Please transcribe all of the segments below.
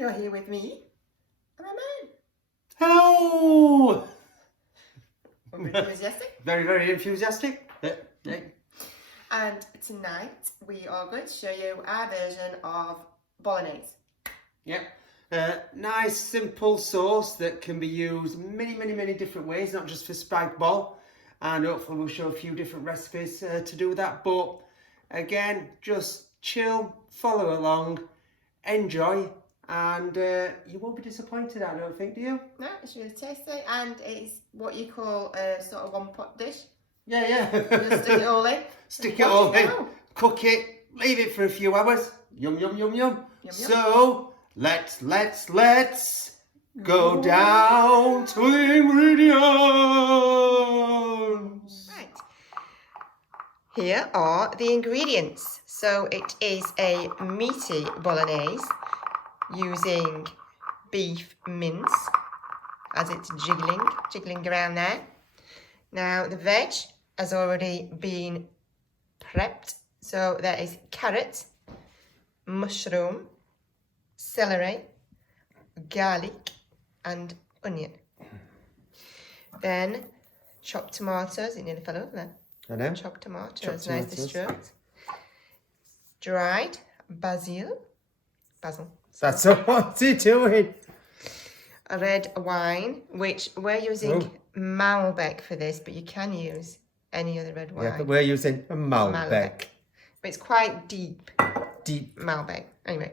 You're here with me and my man. Hello! Enthusiastic? Very, very enthusiastic. Yeah. And tonight we are going to show you our version of Bolognese. Yeah. Nice, simple sauce that can be used many different ways, not just for spag bol. And hopefully we'll show a few different recipes to do that. But again, just chill, follow along, enjoy. And you won't be disappointed, I don't think, do you? No, it's really tasty and it's what you call a sort of one pot dish. Yeah. Just stick it all in. Stick it all in, cook it, leave it for a few hours. Yum. So, let's go down to the ingredients. Right. Here are the ingredients. So it is a meaty bolognese using beef mince as it's jiggling around there. Now the veg has already been prepped. So there is carrot, mushroom, celery, garlic and onion. Then chopped tomatoes, it nearly fell over there. I know. Chopped tomatoes, nicely stroked. Dried basil. That's what's he doing? A red wine, which we're using Malbec for this, but you can use any other red wine. Yeah, but we're using a Malbec. But it's quite deep. Deep. Malbec. Anyway,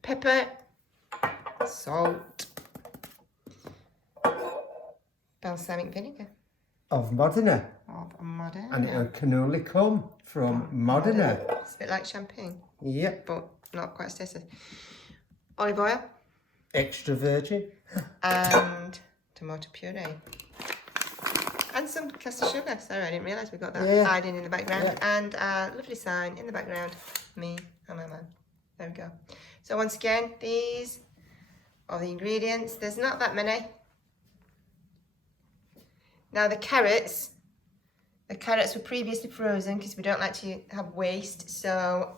pepper, salt, balsamic vinegar. Of Modena. And it can only come from Modena. It's a bit like champagne. Yep. But not quite as tasty. Olive oil. Extra virgin. And tomato puree. And some caster sugar. Sorry, I didn't realise we got that hiding in the background. Yeah. And a lovely sign in the background. Me and my man. There we go. So once again, these are the ingredients. There's not that many. Now the carrots were previously frozen because we don't like to have waste. So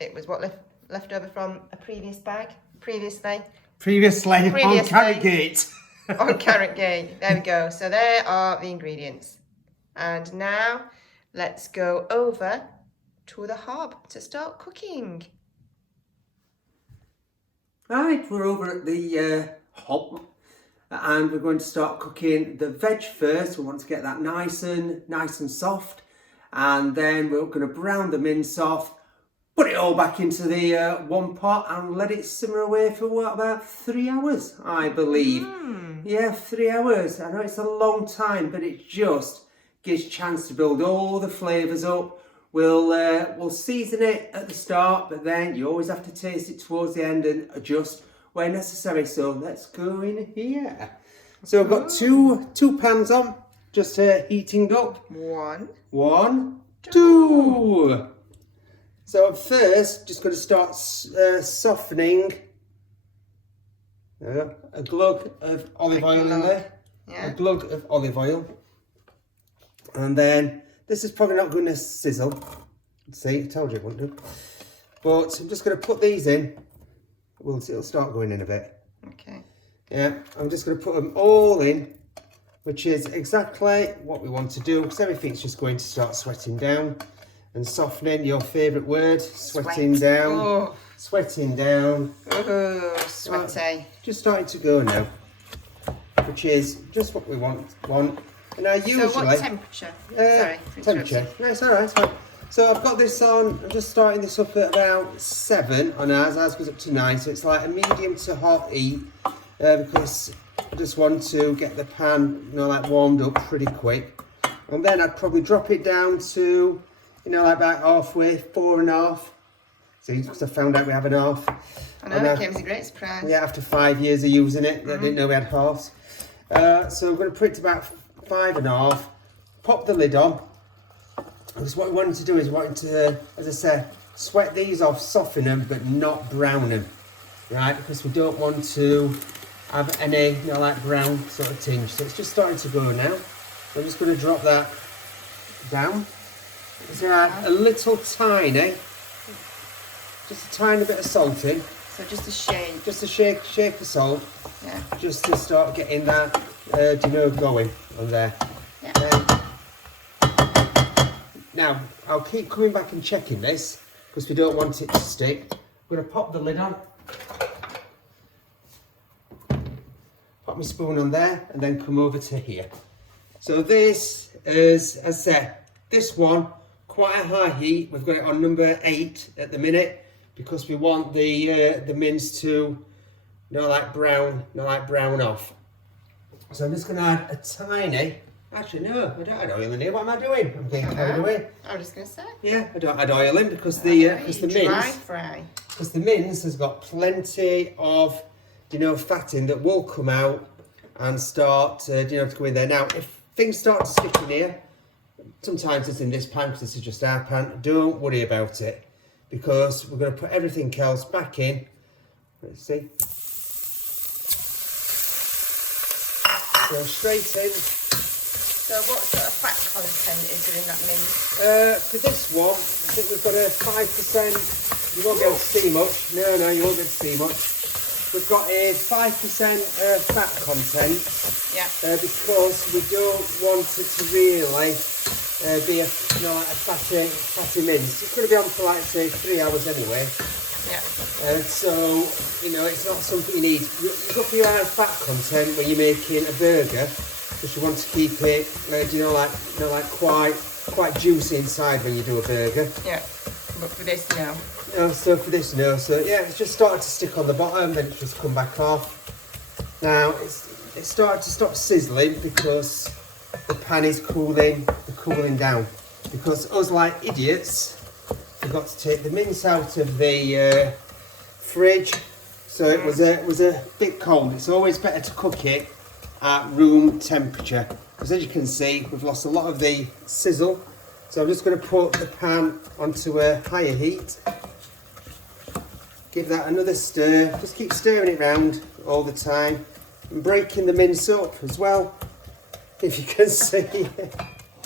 it was what left over from a previous bag. Previously on Carrot Gate. On Carrot Gate. There we go. So there are the ingredients. And now let's go over to the hob to start cooking. Right, we're over at the hob and we're going to start cooking the veg first. We want to get that nice and soft, and then we're going to brown the mince off. Put it all back into the one pot and let it simmer away for what, about 3 hours, I believe. Yeah, 3 hours. I know it's a long time, but it just gives chance to build all the flavours up. We'll season it at the start, but then you always have to taste it towards the end and adjust where necessary. So let's go in here. So I've got two pans on, just heating up. One, two. So at first, just going to start softening a glug of olive oil in there. Yeah. A glug of olive oil. And then, this is probably not going to sizzle. See, I told you it wouldn't do. But I'm just going to put these in. It'll start going in a bit. Okay. Yeah, I'm just going to put them all in, which is exactly what we want to do, because everything's just going to start sweating down. And softening, your favourite word, sweating down. Oh. Sweating down. Oh, sweaty. Right, just starting to go now, which is just what we want. And I usually... So what temperature? Sorry. Temperature. No, it's alright, it's fine. So I've got this on, I'm just starting this up at about 7 on ours. Ours goes up to 9, so it's like a medium to hot heat, because I just want to get the pan, like warmed up pretty quick. And then I'd probably drop it down to, like about halfway, 4.5. See, because I found out we have an half. I know, it came as a great surprise. Yeah, after 5 years of using it, I didn't know we had halves. So I'm going to put it to about 5.5, pop the lid on. Because what we wanted to do is as I said, sweat these off, soften them, but not brown them, right? Because we don't want to have any, like brown sort of tinge. So it's just starting to go now. So I'm just going to drop that down. Let's add a little tiny, just a tiny bit of salt in. So just a shake. Just a shake the salt. Yeah. Just to start getting that going on there. Yeah. Now, I'll keep coming back and checking this because we don't want it to stick. I'm going to pop the lid on. Pop my spoon on there and then come over to here. So this is, as I said, this one, quite a high heat. We've got it on number 8 at the minute because we want the mince to not brown off. So I'm just going to add a tiny, actually no, I don't add oil in here. What am I doing? I'm getting carried away. I was just going to say. Yeah, I don't add oil in because the mince has got plenty of fat in that will come out and start to go in there. Now, if things start to stick in here, sometimes it's in this pan because this is just our pan. Don't worry about it because we're going to put everything else back in. Let's see. Go straight in. So what sort of fat content is there in that mince? For this one, I think we've got a 5%. You won't be able to see much. No, you won't be able to see much. We've got a 5% fat content. Yeah. Because we don't want it to really be a fatty mince. It's going to be on for say 3 hours anyway. Yeah. So it's not something you need. You go for your high fat content when you're making a burger, because you want to keep it, quite juicy inside when you do a burger. Yeah. But for this, no. No, so for this, no. So yeah, it's just started to stick on the bottom, then it's just come back off. Now it's started to stop sizzling because the pan is cooling down. Because us like idiots forgot to take the mince out of the fridge, so it was a bit cold. It's always better to cook it at room temperature because, as you can see, we've lost a lot of the sizzle. So I'm just going to put the pan onto a higher heat. Give that another stir. Just keep stirring it round all the time and breaking the mince up as well. If you can see.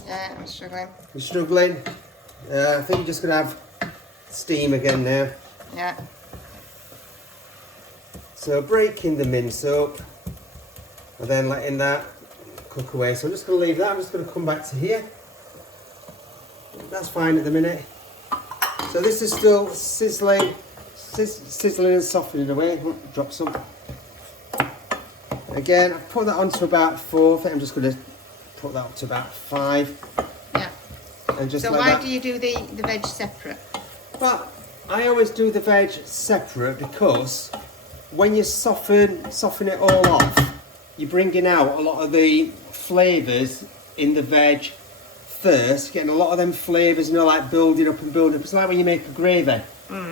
Yeah, I'm struggling. You're struggling. I think you're just going to have steam again now. Yeah. So breaking the mince up and then letting that cook away. So I'm just going to leave that. I'm just going to come back to here. That's fine at the minute. So this is still sizzling and softening away. Drop some. Again, I've put that onto about 4. I think I'm just going to put that up to about 5. Yeah. And just so why do you do the veg separate? Well, I always do the veg separate because when you soften it all off, you're bringing out a lot of the flavours in the veg first, getting a lot of them flavours, building up. It's like when you make a gravy,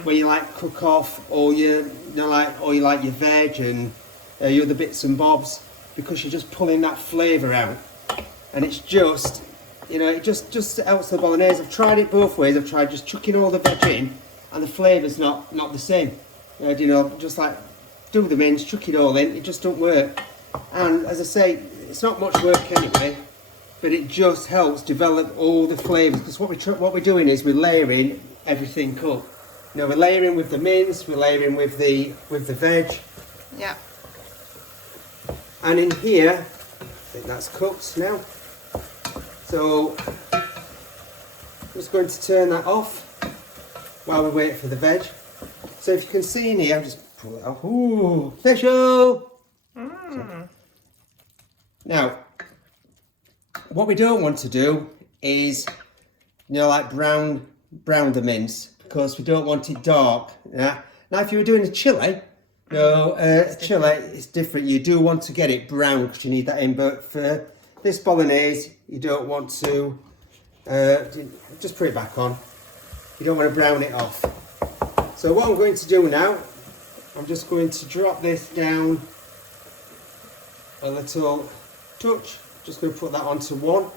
where you cook off all your, your veg and your other bits and bobs, because you're just pulling that flavour out, and it's just, it just helps the bolognese. I've tried it both ways. I've tried just chucking all the veg in, and the flavour's not the same. Just do the mince, chuck it all in. It just don't work. And as I say, it's not much work anyway, but it just helps develop all the flavours. Because what we're doing is we're layering everything up. We're layering with the mince, we're layering with the veg. Yeah. And in here, I think that's cooked now. So I'm just going to turn that off while we wait for the veg. So if you can see in here, I'll just pull it off. Ooh, special! Now, what we don't want to do is, brown the mince, because we don't want it dark. Yeah? Now, if you were doing a chili, it's different. You do want to get it brown because you need that in, but for this bolognese, you don't want to, just put it back on. You don't want to brown it off. So what I'm going to do now, I'm just going to drop this down a little touch. Just going to put that onto 1.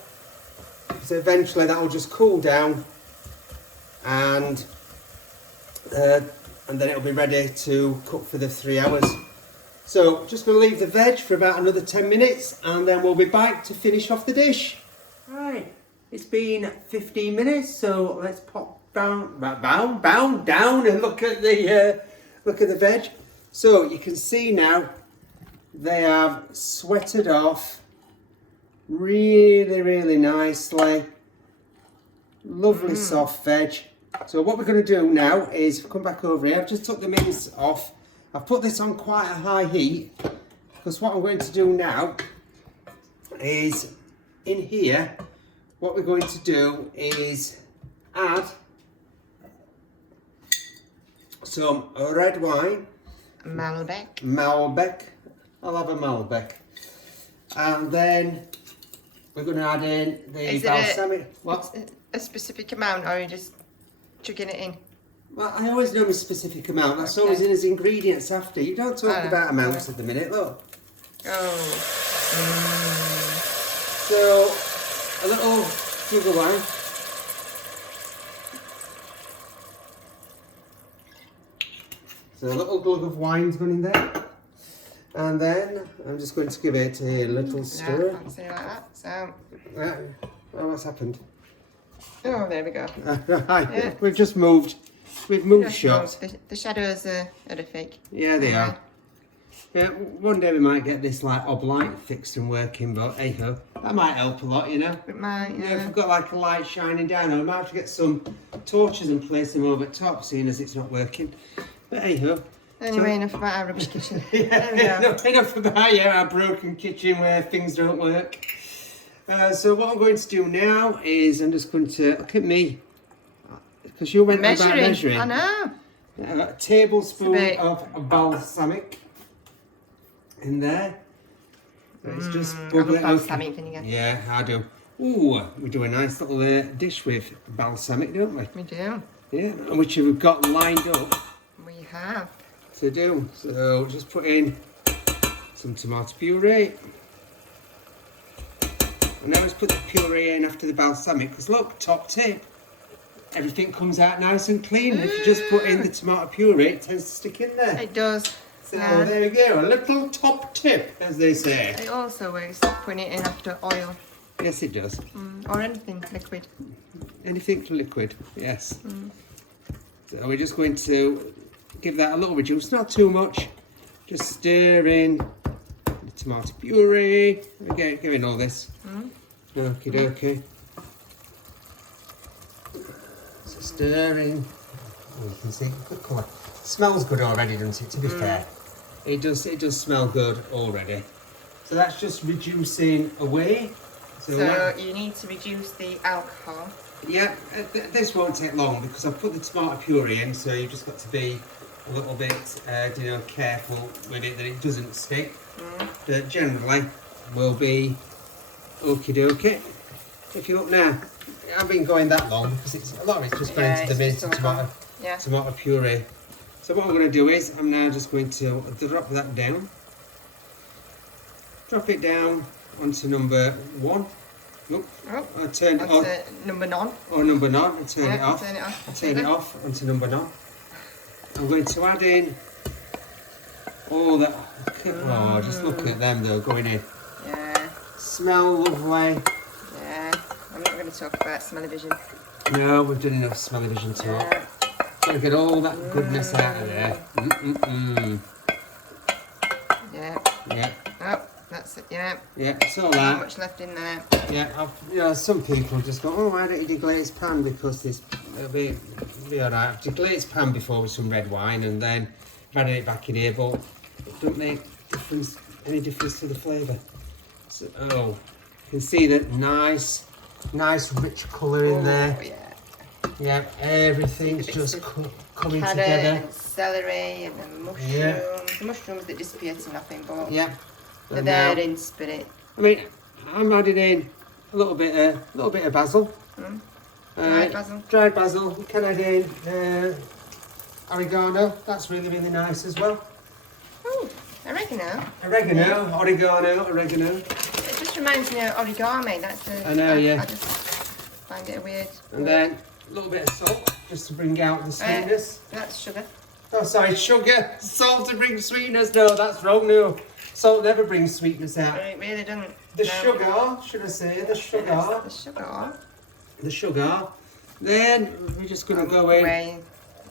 So eventually that will just cool down, and then it'll be ready to cook for the 3 hours. So just going to leave the veg for about another 10 minutes, and then we'll be back to finish off the dish. Right, it's been 15 minutes, so let's pop down and look at the Look at the veg. So you can see now they have sweated off really, really nicely. Lovely soft veg. So what we're going to do now is come back over here. I've just took the mince off. I've put this on quite a high heat because what I'm going to do now is in here, what we're going to do is add some red wine. Malbec. Malbec. I'll have a Malbec. And then we're going to add in the balsamic. What? A specific amount, or are you just chucking it in? Well, I always know my specific amount. That's always in as ingredients after. You don't talk about amounts at the minute, look. Oh. So, a little jug of wine. So a little glug of wine's gone in there. And then I'm just going to give it a little stir. I can't say it like that. So. Oh, what's happened? Oh, there we go. Yeah. We've just moved. We've moved shot. The shadows are fake. Yeah, they are. Yeah, one day we might get this like light fixed and working, but hey ho, that might help a lot, you know. It might, yeah. If we've got like a light shining down, I might have to get some torches and place them over top, seeing as it's not working. But hey ho. Anyway, enough about our rubbish kitchen. Enough about our broken kitchen where things don't work. So what I'm going to do now is I'm just going to look at me, because you went about measuring. I know. I've got a tablespoon of balsamic in there. It's just bubbling. Balsamic vinegar. Yeah, I do. Ooh, we do a nice little dish with balsamic, don't we? We do. Yeah, which we've got lined up. We have. To do. So just put in some tomato puree. And I always put the puree in after the balsamic because look, top tip, everything comes out nice and clean. If you just put in the tomato puree, it tends to stick in there. It does. So there you go, a little top tip, as they say. It also works putting it in after oil. Yes, it does. Or anything liquid. Anything liquid, yes. So we're just going to give that a little reduce, not too much. Just stir in the tomato puree. Again, giving all this. Okie dokie. So stirring. Oh, you can see good colour. Smells good already, doesn't it? To be fair, it does smell good already. So that's just reducing away. So you need to reduce the alcohol. Yeah, this won't take long because I've put the tomato puree in, so you've just got to be a little bit, careful with it that it doesn't stick. But generally, will be okie dokie. If you look now, I've been going that long because a lot of it's just going into the mince and tomato puree. So what I'm going to do is, I'm now just going to drop that down. Drop it down onto number 1. Look, I turned it on. Number 9. Or number 9, I turn it off. Turn it off. I turn it off onto number 9. I'm going to add in all that. Oh, just look at them though, going in. Yeah. Smell lovely. Yeah. I'm not going to talk about smell-o-vision. No, we've done enough smell-o-vision talk. Got to get all that goodness out of there. Yeah. Yeah. Oh, that's it. Yeah. Yeah, it's all that. Not much left in there. Yeah, some people just go, oh, why don't you deglaze pan because it'll be alright. I've deglazed pan before with some red wine and then I've added it back in here, but it doesn't make any difference to the flavour. So, you can see that nice rich colour in there. Yeah. Yeah, everything's just coming together. And celery and the mushrooms. Yeah. The mushrooms that disappear to nothing, but they're there in spirit. I mean, I'm adding in a little bit of basil. Dried basil. Dried basil. You can add in oregano. That's really, really nice as well. Oh, oregano. Oregano. It just reminds me of origami. I know, yeah. I just find it weird. And then a little bit of salt, just to bring out the sweetness. That's sugar. Oh, sorry, sugar. Salt to bring sweetness. No, that's wrong. No, salt never brings sweetness out. It really doesn't. The sugar, should I say? The sugar. Yes, the sugar. The sugar. Then we're just going to go in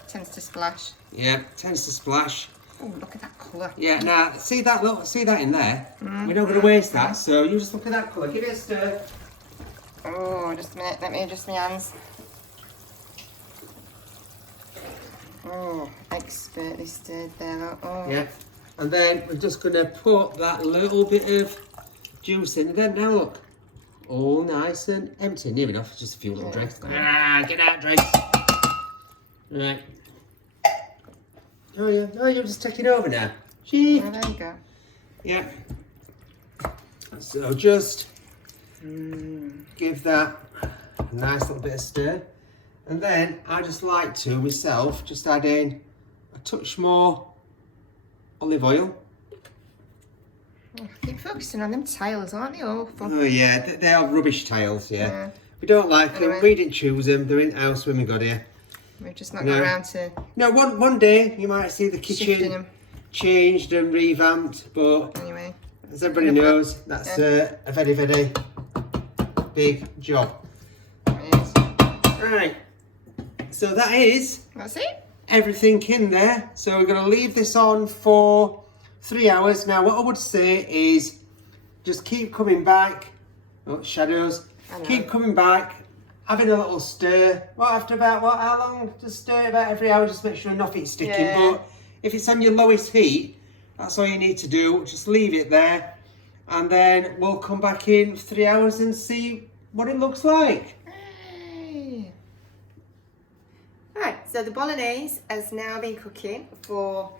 Tends to splash. Yeah, tends to splash. Oh, look at that colour. Yeah, now, see that, look, see that in there? We're not going to waste that, so you just look at that colour. Give it a stir. Oh, just a minute, let me adjust my hands. Oh, expertly stirred there, look. Oh. Yeah, and then we're just going to put that little bit of juice in again. Now look, all nice and empty. Near enough, just a few little dregs. Ah, get out, dregs. Right. Oh yeah, oh, you're just taking over now. Gee. Oh, there you go. Yeah. So just give that a nice little bit of stir. And then I just like to, myself, just add in a touch more olive oil. Oh, I keep focusing on them tiles, aren't they awful? Oh yeah, they are rubbish tiles, yeah. We don't like them, we didn't choose them, they're in the house when we got here. We've just not got around to... No, one day you might see the shifting kitchen them. changed and revamped, but Anyway. as everybody knows, that's a very, very big job. Yes. Right, so that is That's it. everything in there. So we're going to leave this on for 3 hours. Now what I would say is just keep coming back. Oh, shadows. Keep coming back, having a little stir. Well, after about, how long? Just stir it about every hour, just make sure nothing's sticking. Yeah. But if it's on your lowest heat, that's all you need to do. Just leave it there. And then we'll come back in 3 hours and see what it looks like. Hey. Right, so the bolognese has now been cooking for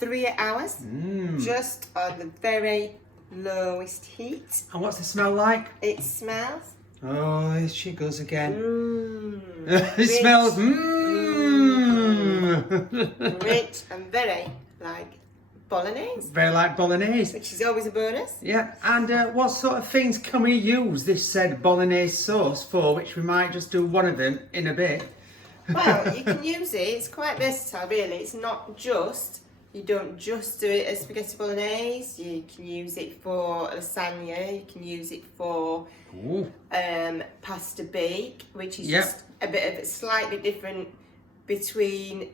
3 hours, just on the very lowest heat. And what's the smell like? It smells Oh, here she goes again. It rich, smells rich and very like bolognese, very like bolognese. which is always a bonus. Yeah, and what sort of things can we use this said bolognese sauce for, which we might just do one of them in a bit? Well, you can use it, it's quite versatile really. It's not just, you don't just do it as spaghetti bolognese, you can use it for lasagna, you can use it for pasta bake, which is just a bit of a slightly different between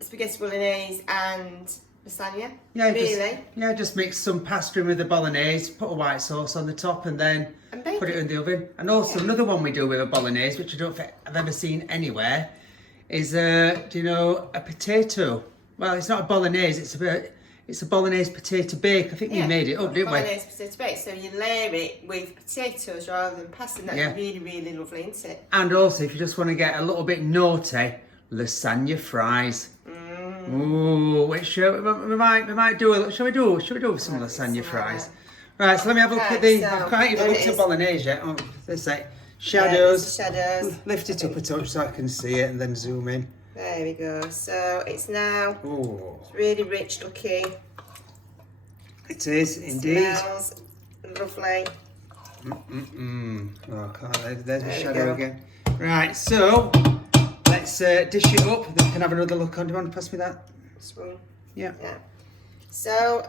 spaghetti bolognese and lasagna. Yeah, really. Just mix some pasta in with the bolognese, put a white sauce on the top, and then bake put it in the oven. And also another one we do with a bolognese, which I don't think I've ever seen anywhere, is do you know a potato? Well, it's not a bolognese; it's a bolognese potato bake. I think we made it up, didn't we? Bolognese potato bake. So you layer it with potatoes rather than pasta, and that's really, really lovely, isn't it? And also, if you just want to get a little bit naughty, Lasagne Fries. Ooh, which we might do. Shall we do some Lasagne Fries? Right, so let me have a look at the. I've quite even looked at bolognese yet. Oh, let's say shadows. Shadows. Lift it up a touch so I can see it, and then zoom in. There we go. So it's now it's really rich looking. It is indeed. Smells lovely. Oh, there's the shadow again. Right, so let's dish it up. Then we can have another look on. Do you want to pass me that Spoon. Yeah. So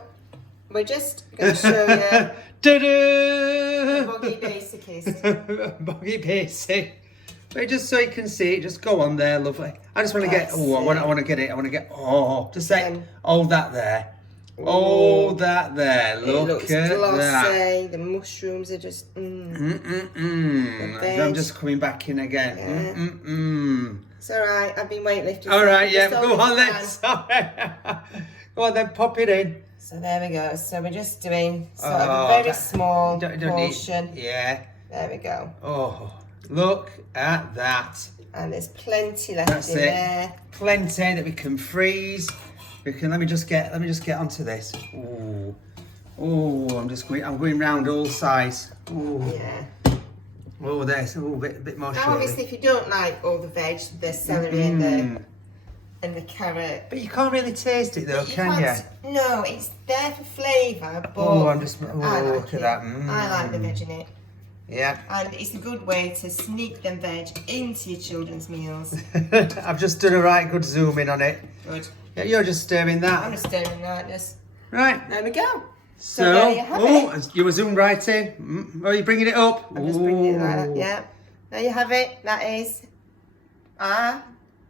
we're just going to show you Ta-da! what boggy basic is. Boggy basic. But just so you can see it, just go on there, lovely. I just want to get. Oh, I want to get it. I want to get. Oh, just say. Oh, that there. Oh, that there. Look at glossy. that. The mushrooms are just. I'm just coming back in again. Yeah. It's all right. I've been weightlifting. All right, yeah. Go on then. Sorry. Go on then. Pop it in. So there we go. So we're just doing sort of a very small portion. Yeah. There we go. Oh, look at that. And there's plenty left in there. Plenty that we can freeze. We can. Let me just get onto this. Oh, I'm going round all sides. Oh, yeah. Oh, there's a bit more. Now, obviously, if you don't like all the veg, the celery and the carrot. But you can't really taste it though, can you? No, it's there for flavour, but look at that. I like the veg in it. Yeah. And it's a good way to sneak them veg into your children's meals. I've just done a right good zoom in on it. Good. Yeah, you're just stirring that. I'm just stirring that. Just right. there we go. So there you have it. You were zoomed right in. Are you bringing it up? I'm just bringing it like that. Yeah. There you have it. That is our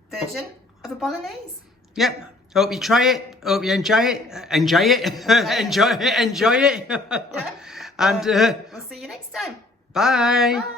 version of a bolognese. Yep. Hope you try it. Hope you enjoy it. Enjoy it. Enjoy it. Yeah. And We'll see you next time. bye. Bye.